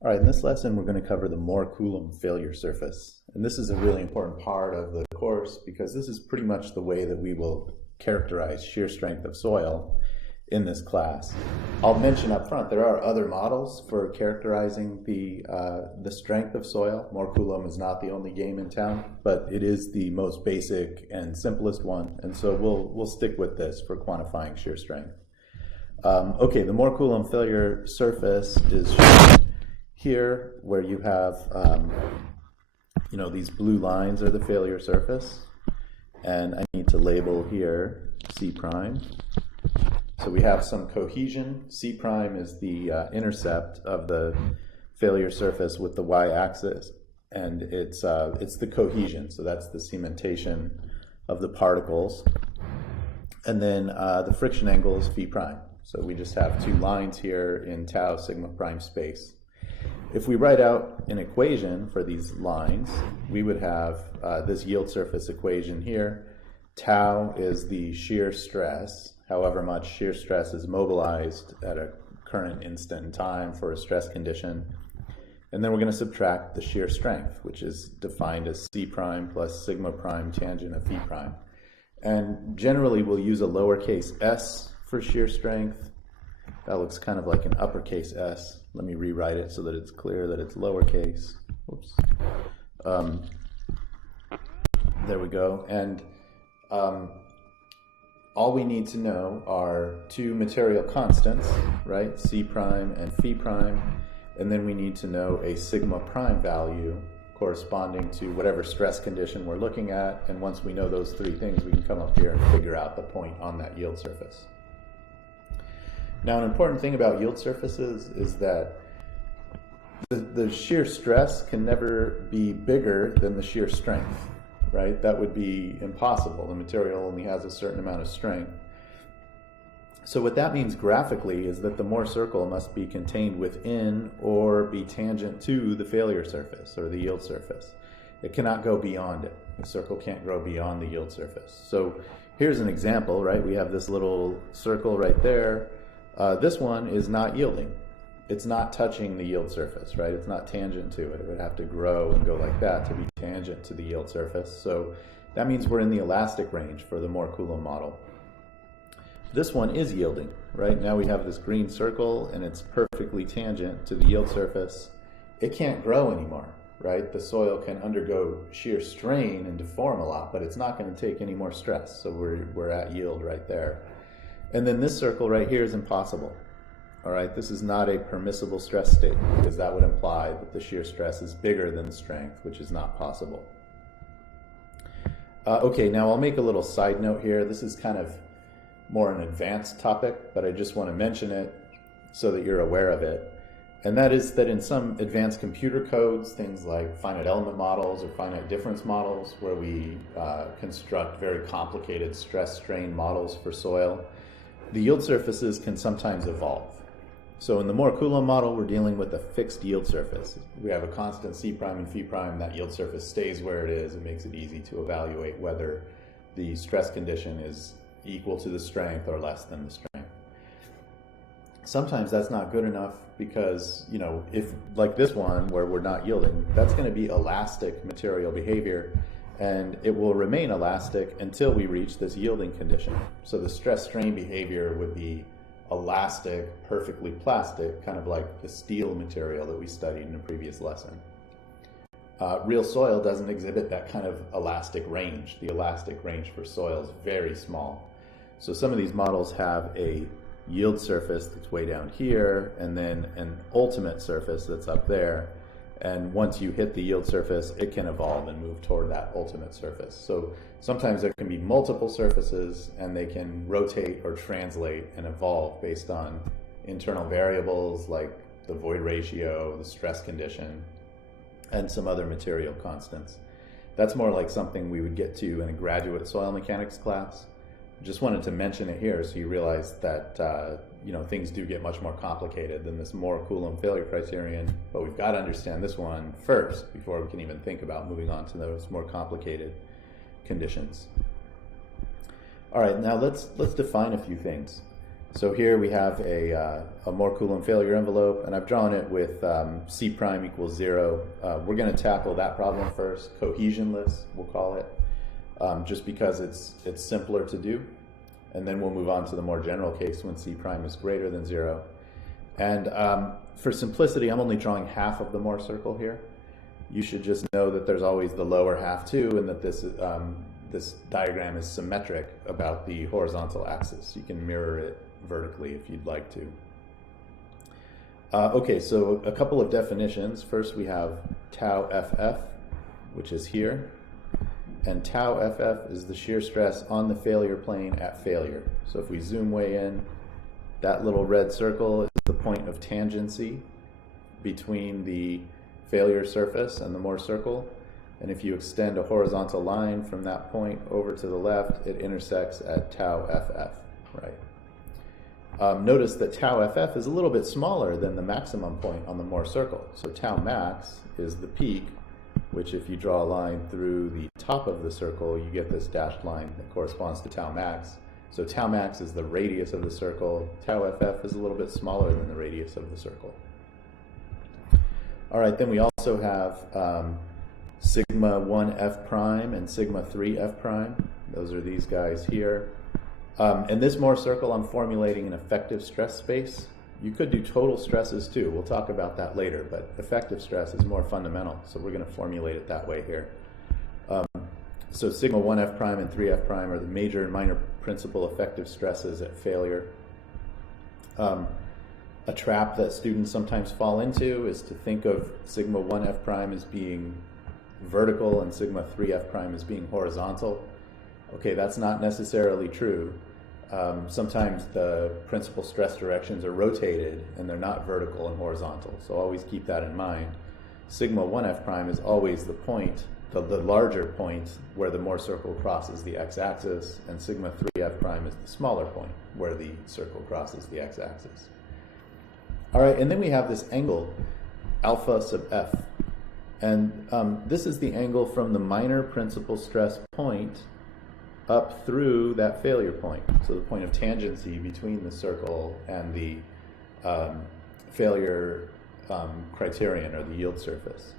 All right, in this lesson, we're going to cover the Mohr-Coulomb failure surface. And this is a really important part of the course because this is pretty much the way that we will characterize shear strength of soil in this class. I'll mention up front, there are other models for characterizing the strength of soil. Mohr-Coulomb is not the only game in town, but it is the most basic and simplest one. And so we'll stick with this for quantifying shear strength. Okay, the Mohr-Coulomb failure surface is shown here, where you have, these blue lines are the failure surface, and I need to label here C prime. So we have some cohesion. C prime is the intercept of the failure surface with the y-axis, and it's the cohesion. So that's the cementation of the particles, and then the friction angle is phi prime. So we just have two lines here in tau sigma prime space. If we write out an equation for these lines, we would have this yield surface equation here. Tau is the shear stress, however much shear stress is mobilized at a current instant in time for a stress condition. And then we're going to subtract the shear strength, which is defined as C prime plus sigma prime tangent of phi prime. And generally we'll use a lowercase s for shear strength. That looks kind of like an uppercase S. Let me rewrite it so that it's clear that it's lowercase. Whoops. There we go. And all we need to know are two material constants, right? C prime and phi prime. And then we need to know a sigma prime value corresponding to whatever stress condition we're looking at. And once we know those three things, we can come up here and figure out the point on that yield surface. Now, an important thing about yield surfaces is that the shear stress can never be bigger than the shear strength, right? That would be impossible. The material only has a certain amount of strength. So what that means graphically is that the Mohr circle must be contained within or be tangent to the failure surface or the yield surface. It cannot go beyond it. The circle can't grow beyond the yield surface. So here's an example, right? We have this little circle right there. This one is not yielding. It's not touching the yield surface, right? It's not tangent to it. It would have to grow and go like that to be tangent to the yield surface. So that means we're in the elastic range for the Mohr-Coulomb model. This one is yielding, right? Now we have this green circle and it's perfectly tangent to the yield surface. It can't grow anymore, right? The soil can undergo shear strain and deform a lot, but it's not going to take any more stress. So we're at yield right there. And then this circle right here is impossible. All right, this is not a permissible stress state because that would imply that the shear stress is bigger than the strength, which is not possible. Okay, now I'll make a little side note here. This is kind of more an advanced topic, but I just want to mention it so that you're aware of it. And that is that in some advanced computer codes, things like finite element models or finite difference models, where we construct very complicated stress strain models for soil, the yield surfaces can sometimes evolve. So in the Mohr-Coulomb model, we're dealing with a fixed yield surface. We have a constant C prime and phi prime. That yield surface stays where it is. It makes it easy to evaluate whether the stress condition is equal to the strength or less than the strength. Sometimes that's not good enough because, if like this one where we're not yielding, that's going to be elastic material behavior. And it will remain elastic until we reach this yielding condition. So the stress strain behavior would be elastic, perfectly plastic, kind of like the steel material that we studied in a previous lesson. Real soil doesn't exhibit that kind of elastic range. The elastic range for soil is very small. So some of these models have a yield surface that's way down here and then an ultimate surface that's up there. And once you hit the yield surface, it can evolve and move toward that ultimate surface. So sometimes there can be multiple surfaces and they can rotate or translate and evolve based on internal variables like the void ratio, the stress condition, and some other material constants. That's more like something we would get to in a graduate soil mechanics class. Just wanted to mention it here so you realize that things do get much more complicated than this Mohr-Coulomb failure criterion, but we've got to understand this one first before we can even think about moving on to those more complicated conditions. All right, now let's define a few things. So here we have a Mohr-Coulomb failure envelope, and I've drawn it with C prime equals 0. We're going to tackle that problem first, cohesionless, we'll call it, just because it's simpler to do. And then we'll move on to the more general case when C prime is greater than 0. And for simplicity, I'm only drawing half of the Mohr circle here. You should just know that there's always the lower half too, and that this diagram is symmetric about the horizontal axis. You can mirror it vertically if you'd like to. Okay, so a couple of definitions. First we have tau FF, which is here. And tau FF is the shear stress on the failure plane at failure. So if we zoom way in, that little red circle is the point of tangency between the failure surface and the Mohr circle. And if you extend a horizontal line from that point over to the left, it intersects at tau FF, right? Notice that tau FF is a little bit smaller than the maximum point on the Mohr circle. So tau max is the peak, which if you draw a line through the top of the circle, you get this dashed line that corresponds to tau max. So tau max is the radius of the circle. Tau FF is a little bit smaller than the radius of the circle. All right, then we also have sigma 1 F prime and sigma 3 F prime. Those are these guys here. In this Mohr circle, I'm formulating an effective stress space. You could do total stresses too. We'll talk about that later, but effective stress is more fundamental, so we're going to formulate it that way here. So sigma 1 F prime and 3 F prime are the major and minor principal effective stresses at failure. A trap that students sometimes fall into is to think of sigma 1 F prime as being vertical and sigma 3 F prime as being horizontal. Okay, that's not necessarily true. Sometimes the principal stress directions are rotated and they're not vertical and horizontal, so always keep that in mind. Sigma 1 F prime is always the point, the larger point where the Mohr circle crosses the x-axis, and sigma 3 F prime is the smaller point where the circle crosses the x-axis. All right, and then we have this angle, alpha sub f. And this is the angle from the minor principal stress point up through that failure point. So the point of tangency between the circle and the failure criterion, or the yield surface.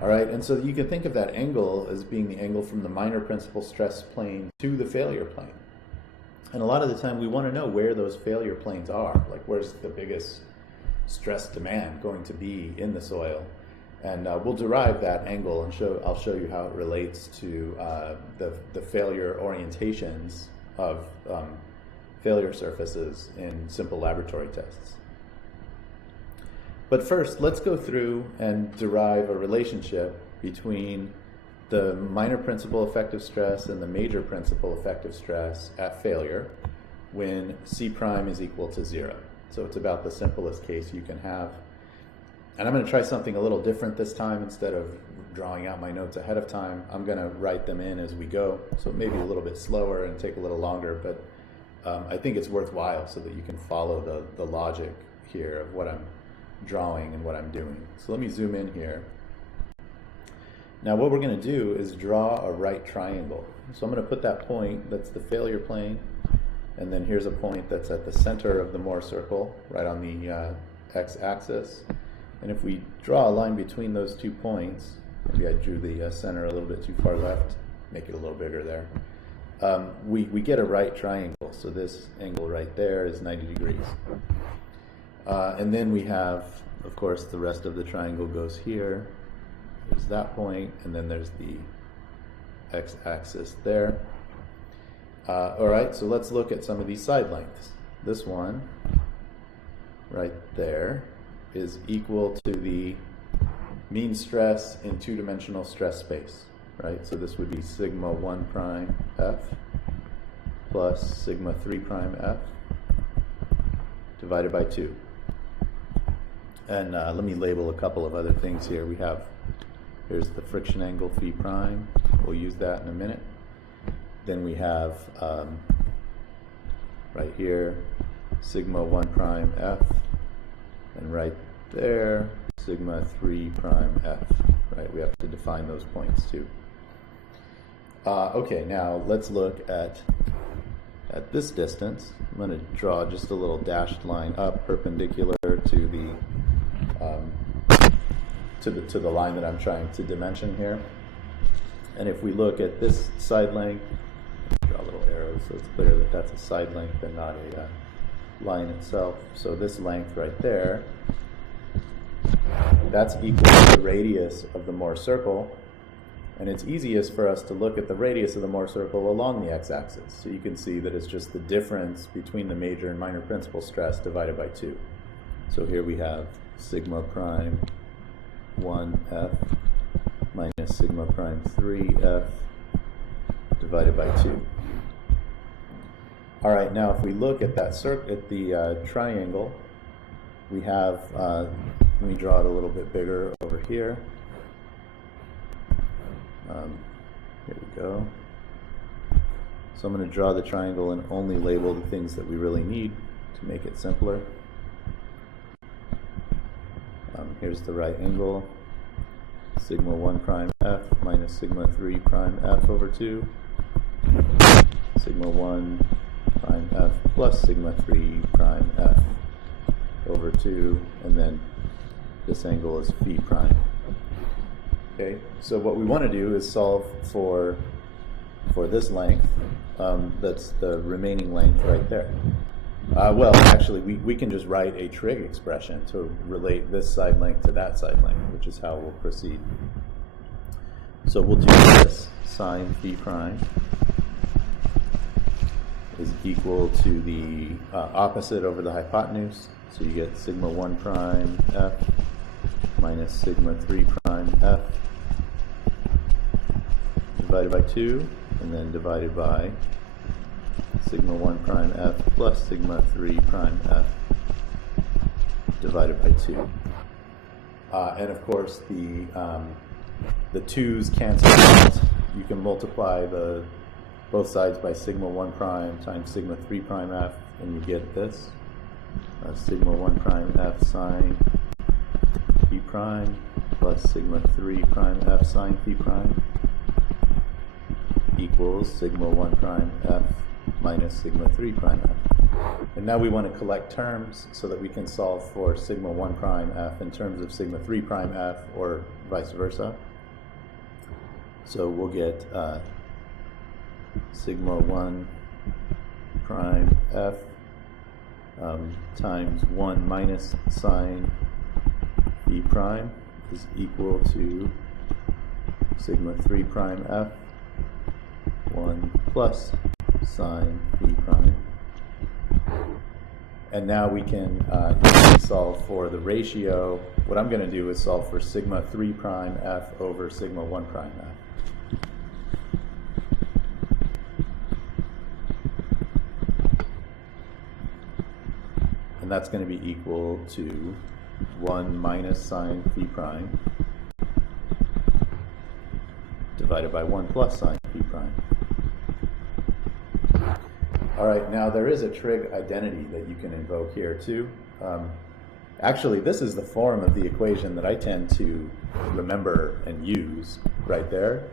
All right, and so you can think of that angle as being the angle from the minor principal stress plane to the failure plane. And a lot of the time we want to know where those failure planes are, like where's the biggest stress demand going to be in the soil. And we'll derive that angle, and I'll show you how it relates to the failure orientations of failure surfaces in simple laboratory tests. But first, let's go through and derive a relationship between the minor principal effective stress and the major principal effective stress at failure when C prime is equal to 0. So it's about the simplest case you can have. And I'm going to try something a little different this time. Instead of drawing out my notes ahead of time, I'm going to write them in as we go. So it may be a little bit slower and take a little longer, but I think it's worthwhile so that you can follow the logic here of what I'm drawing and what I'm doing. So let me zoom in here. Now what we're going to do is draw a right triangle. So I'm going to put that point, that's the failure plane, and then here's a point that's at the center of the Mohr circle, right on the x-axis. And if we draw a line between those 2 points, maybe I drew the center a little bit too far left, make it a little bigger there, we get a right triangle. So this angle right there is 90 degrees. And then we have, of course, the rest of the triangle goes here. There's that point, and then there's the x-axis there. All right, so let's look at some of these side lengths. This one right there is equal to the mean stress in two-dimensional stress space, right? So this would be sigma 1 prime F plus sigma 3 prime F divided by 2. And let me label a couple of other things here. We have, here's the friction angle phi prime. We'll use that in a minute. Then we have right here sigma 1 prime F, and right there sigma 3 prime F, right? We have to define those points too. Okay, now let's look at at this distance, I'm going to draw just a little dashed line up perpendicular to the line that I'm trying to dimension here. And if we look at this side length, draw a little arrow so it's clear that that's a side length and not a line itself. So this length right there, that's equal to the radius of the Mohr circle. And it's easiest for us to look at the radius of the Mohr circle along the x-axis. So you can see that it's just the difference between the major and minor principal stress divided by 2. So here we have sigma prime 1f minus sigma prime 3f divided by 2. All right, now if we look at that triangle, we have, let me draw it a little bit bigger over here. Here we go. So I'm going to draw the triangle and only label the things that we really need to make it simpler. Here's the right angle, sigma 1 prime f minus sigma 3 prime f over 2, sigma 1 prime f plus sigma 3 prime f over 2, and then this angle is phi prime. Okay, so what we want to do is solve for this length, that's the remaining length right there. Well, actually, we can just write a trig expression to relate this side length to that side length, which is how we'll proceed. So we'll do this. Sine phi prime is equal to the opposite over the hypotenuse. So you get sigma 1 prime f minus sigma 3 prime f divided by 2, and then divided by sigma 1 prime f plus sigma 3 prime f divided by 2. And of course the 2's cancel out. You can multiply both sides by sigma 1 prime times sigma 3 prime f, and you get this. Sigma 1 prime f sine phi prime plus sigma 3 prime f sine phi prime equals sigma 1 prime f minus sigma 3 prime f. And now we want to collect terms so that we can solve for sigma 1 prime f in terms of sigma 3 prime f, or vice versa. So we'll get sigma 1 prime f times 1 minus sine phi prime is equal to sigma 3 prime f 1 plus sine phi prime. And now we can solve for the ratio. What I'm going to do is solve for sigma 3 prime f over sigma 1 prime f. And that's going to be equal to 1 minus sine phi prime divided by 1 plus sine phi prime. All right, now there is a trig identity that you can invoke here too. Actually, this is the form of the equation that I tend to remember and use right there.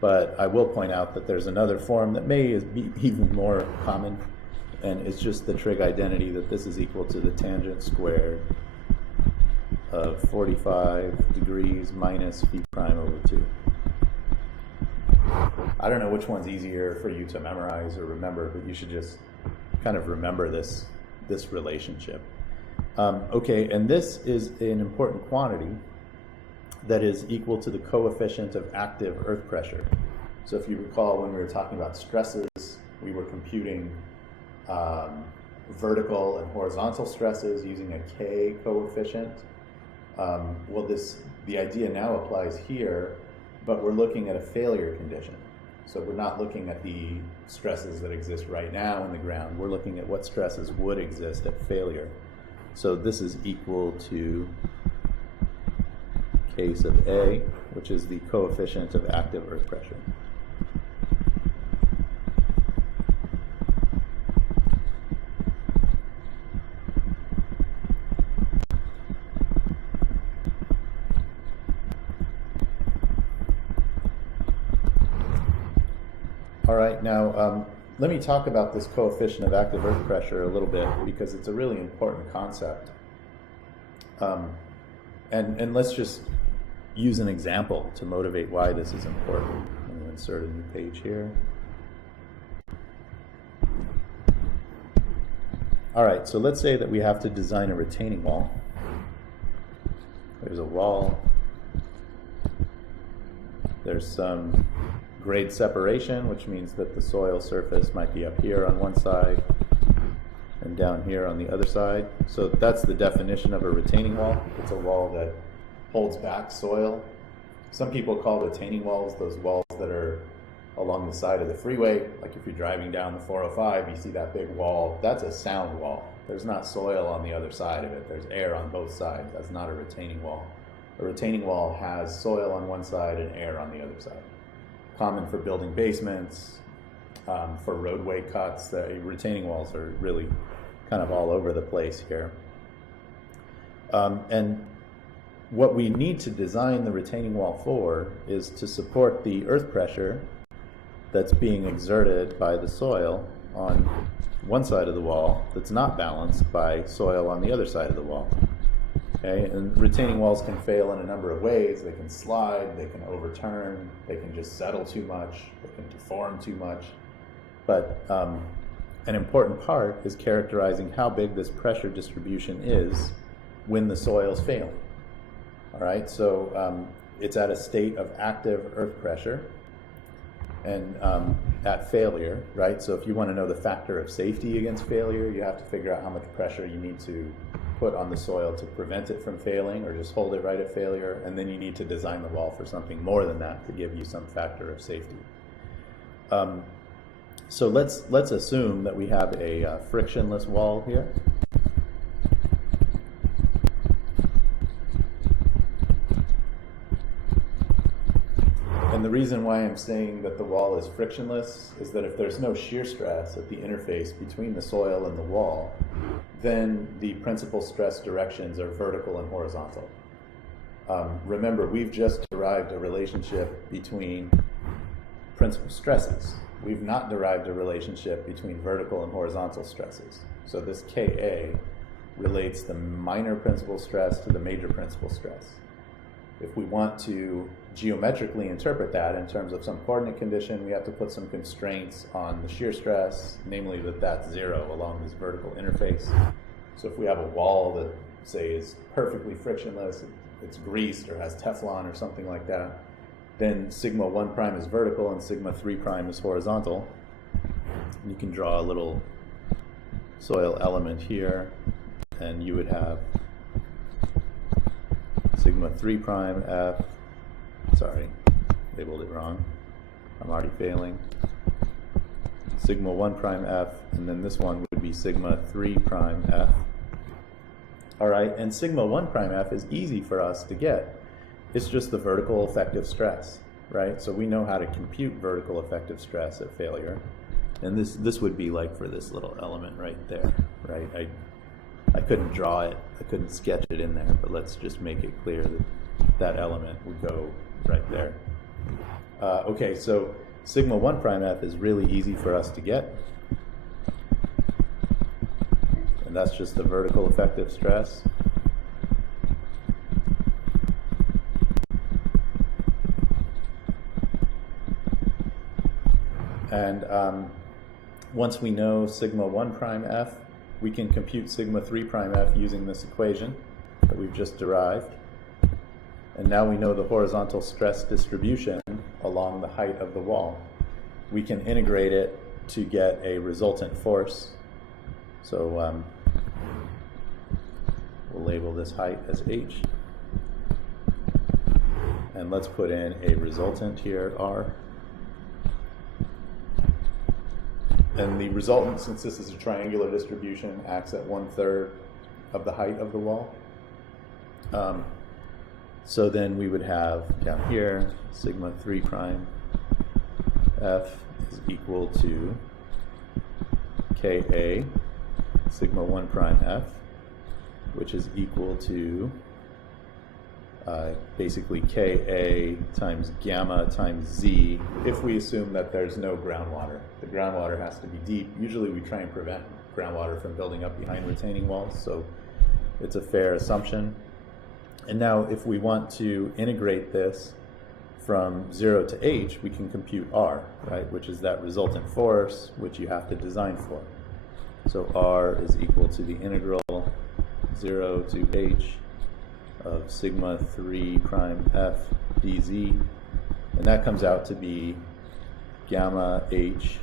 But I will point out that there's another form that may be even more common, and it's just the trig identity that this is equal to the tangent squared of 45 degrees minus phi prime over 2. I don't know which one's easier for you to memorize or remember, but you should just kind of remember this relationship. Okay, and this is an important quantity that is equal to the coefficient of active earth pressure. So if you recall, when we were talking about stresses, we were computing vertical and horizontal stresses using a K coefficient. Well, the idea now applies here, but we're looking at a failure condition. So we're not looking at the stresses that exist right now in the ground. We're looking at what stresses would exist at failure. So this is equal to K sub A, which is the coefficient of active earth pressure. All right, now let me talk about this coefficient of active earth pressure a little bit, because it's a really important concept. And let's just use an example to motivate why this is important. I'm going to insert a new page here. All right, so let's say that we have to design a retaining wall. There's a wall. There's some grade separation, which means that the soil surface might be up here on one side and down here on the other side. So that's the definition of a retaining wall. It's a wall that holds back soil. Some people call retaining walls those walls that are along the side of the freeway. Like if you're driving down the 405, you see that big wall. That's a sound wall. There's not soil on the other side of it. There's air on both sides. That's not a retaining wall. A retaining wall has soil on one side and air on the other side. Common for building basements, for roadway cuts. The retaining walls are really kind of all over the place here. And what we need to design the retaining wall for is to support the earth pressure that's being exerted by the soil on one side of the wall that's not balanced by soil on the other side of the wall. Okay, and retaining walls can fail in a number of ways. They can slide, they can overturn, they can just settle too much, they can deform too much. But an important part is characterizing how big this pressure distribution is when the soil's failing. All right, so it's at a state of active earth pressure and at failure, right? So if you want to know the factor of safety against failure, you have to figure out how much pressure you need to put on the soil to prevent it from failing or just hold it right at failure, and then you need to design the wall for something more than that to give you some factor of safety. So let's assume that we have a frictionless wall here. And the reason why I'm saying that the wall is frictionless is that if there's no shear stress at the interface between the soil and the wall, then the principal stress directions are vertical and horizontal. Remember, we've just derived a relationship between principal stresses. We've not derived a relationship between vertical and horizontal stresses. So this Ka relates the minor principal stress to the major principal stress. If we want to geometrically interpret that in terms of some coordinate condition, we have to put some constraints on the shear stress, namely that that's zero along this vertical interface. So if we have a wall that, say, is perfectly frictionless, it's greased or has Teflon or something like that, then sigma 1 prime is vertical and sigma 3 prime is horizontal. You can draw a little soil element here, and you would have sigma 3 prime F, sorry, labeled it wrong, I'm already failing, sigma 1 prime F, and then this one would be sigma 3 prime F. All right, and sigma 1 prime F is easy for us to get. It's just the vertical effective stress, right? So we know how to compute vertical effective stress at failure. And this would be like for this little element right there, right? I couldn't draw it, I couldn't sketch it in there, but let's just make it clear that that element would go right there. Okay, so sigma 1 prime F is really easy for us to get. And that's just the vertical effective stress. And once we know sigma 1 prime F, we can compute sigma 3 prime F using this equation that we've just derived. And now we know the horizontal stress distribution along the height of the wall. We can integrate it to get a resultant force. So we'll label this height as H. And let's put in a resultant here, R. And the resultant, since this is a triangular distribution, acts at 1/3 of the height of the wall. So then we would have down here, sigma 3 prime F is equal to Ka sigma 1 prime F, which is equal to basically Ka times gamma times Z, if we assume that there's no groundwater. The groundwater has to be deep. Usually we try and prevent groundwater from building up behind retaining walls, so it's a fair assumption. And now if we want to integrate this from 0 to h, we can compute R, right, which is that resultant force which you have to design for. So R is equal to the integral 0 to h of sigma 3 prime f dz, and that comes out to be gamma h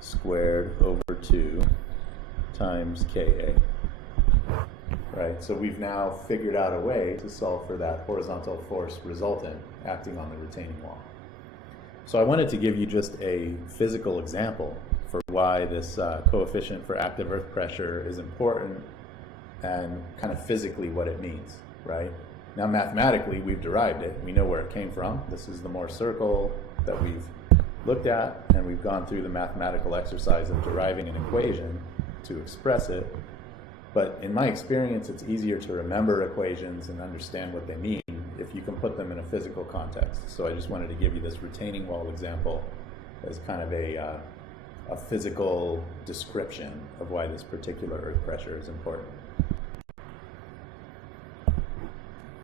squared over 2 times Ka. Right, so we've now figured out a way to solve for that horizontal force resultant acting on the retaining wall. So I wanted to give you just a physical example for why this coefficient for active earth pressure is important and kind of physically what it means, right? Now mathematically we've derived it. We know where it came from. This is the Mohr circle that we've looked at, and we've gone through the mathematical exercise of deriving an equation to express it. But in my experience, it's easier to remember equations and understand what they mean if you can put them in a physical context. So I just wanted to give you this retaining wall example as kind of a physical description of why this particular earth pressure is important.